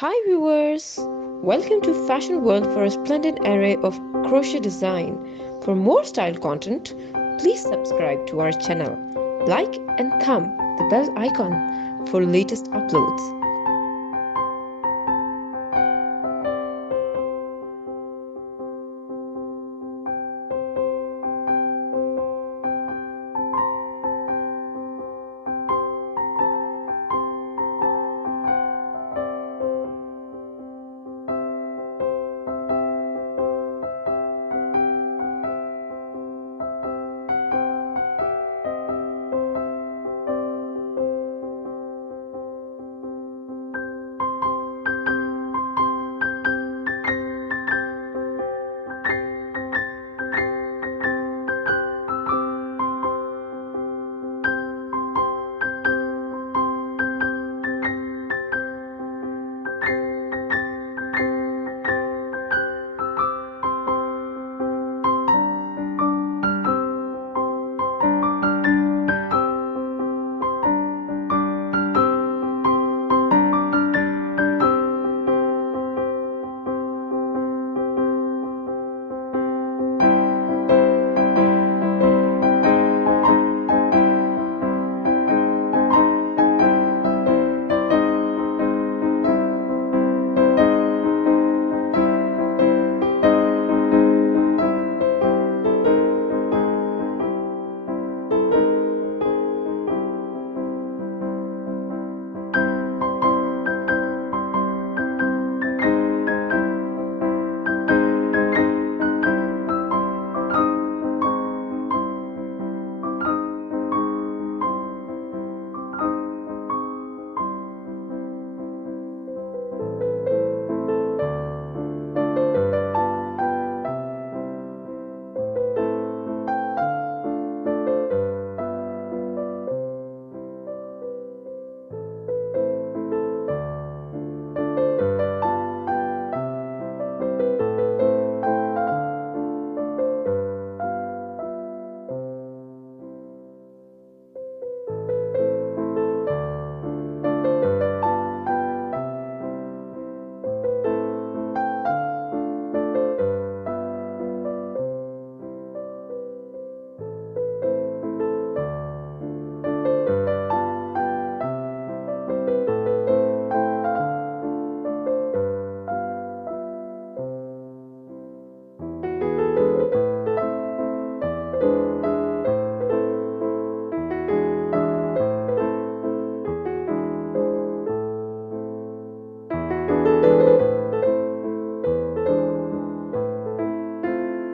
Hi viewers! Welcome to Fashion World for a splendid array of crochet design. For more style content, please subscribe to our channel. Like and thumb the bell icon for latest uploads.